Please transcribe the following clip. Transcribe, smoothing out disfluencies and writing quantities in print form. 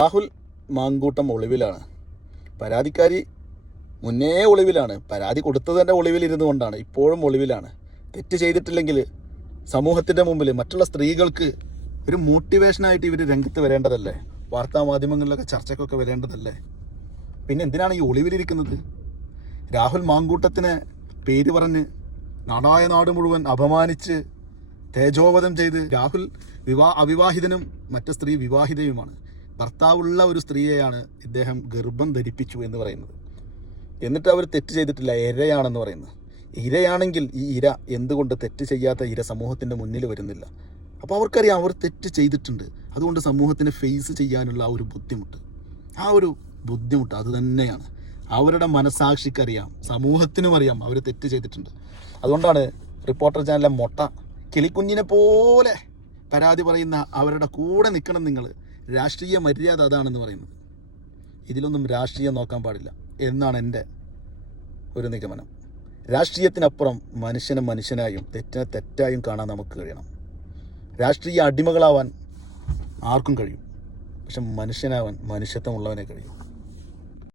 രാഹുൽ മാങ്കൂട്ടം ഒളിവിലാണ്. പരാതിക്കാരി മുന്നേ ഒളിവിലാണ്. പരാതി കൊടുത്തത് തന്നെ ഒളിവിലിരുന്നു കൊണ്ടാണ്. ഇപ്പോഴും ഒളിവിലാണ്. തെറ്റ് ചെയ്തിട്ടില്ലെങ്കിൽ സമൂഹത്തിൻ്റെ മുമ്പിൽ മറ്റുള്ള സ്ത്രീകൾക്ക് ഒരു മോട്ടിവേഷനായിട്ട് ഇവർ രംഗത്ത് വരേണ്ടതല്ലേ? വാർത്താ മാധ്യമങ്ങളിലൊക്കെ ചർച്ചയ്ക്കൊക്കെ വരേണ്ടതല്ലേ? പിന്നെ എന്തിനാണ് ഈ ഒളിവിലിരിക്കുന്നത്? രാഹുൽ മാങ്കൂട്ടത്തിന് പേര് പറഞ്ഞ് നാടായ നാട് മുഴുവൻ അപമാനിച്ച് തേജോവധം ചെയ്ത് രാഹുൽ അവിവാഹിതനും മറ്റു സ്ത്രീ വിവാഹിതയുമാണ്. ഭർത്താവുള്ള ഒരു സ്ത്രീയെയാണ് ഇദ്ദേഹം ഗർഭം ധരിപ്പിച്ചു എന്ന് പറയുന്നത്. എന്നിട്ട് അവർ തെറ്റ് ചെയ്തിട്ടില്ല, ഇരയാണെന്ന് പറയുന്നത്. ഇരയാണെങ്കിൽ ഈ ഇര എന്തുകൊണ്ട് തെറ്റ് ചെയ്യാത്ത ഇര സമൂഹത്തിൻ്റെ മുന്നിൽ വരുന്നില്ല? അപ്പോൾ അവർക്കറിയാം അവർ തെറ്റ് ചെയ്തിട്ടുണ്ട്. അതുകൊണ്ട് സമൂഹത്തിന് ഫേസ് ചെയ്യാനുള്ള ആ ഒരു ബുദ്ധിമുട്ട് അത് തന്നെയാണ്. അവരുടെ മനസാക്ഷിക്കറിയാം, സമൂഹത്തിനും അറിയാം അവർ തെറ്റ് ചെയ്തിട്ടുണ്ട്. അതുകൊണ്ടാണ് റിപ്പോർട്ടർ ചാനലിലെ മൊട്ട കിളിക്കുഞ്ഞിനെ പോലെ പരാതി പറയുന്ന അവരുടെ കൂടെ നിൽക്കണം നിങ്ങൾ. രാഷ്ട്രീയ മര്യാദ അതാണെന്ന് പറയുന്നത്. ഇതിലൊന്നും രാഷ്ട്രീയം നോക്കാൻ പാടില്ല എന്നാണ് എൻ്റെ ഒരു നിഗമനം. രാഷ്ട്രീയത്തിനപ്പുറം മനുഷ്യനെ മനുഷ്യനായും തെറ്റിനെ തെറ്റായും കാണാൻ നമുക്ക് കഴിയണം. രാഷ്ട്രീയ അടിമകളാവാൻ ആർക്കും കഴിയും, പക്ഷെ മനുഷ്യനാവാൻ മനുഷ്യത്വമുള്ളവനെ കഴിയും.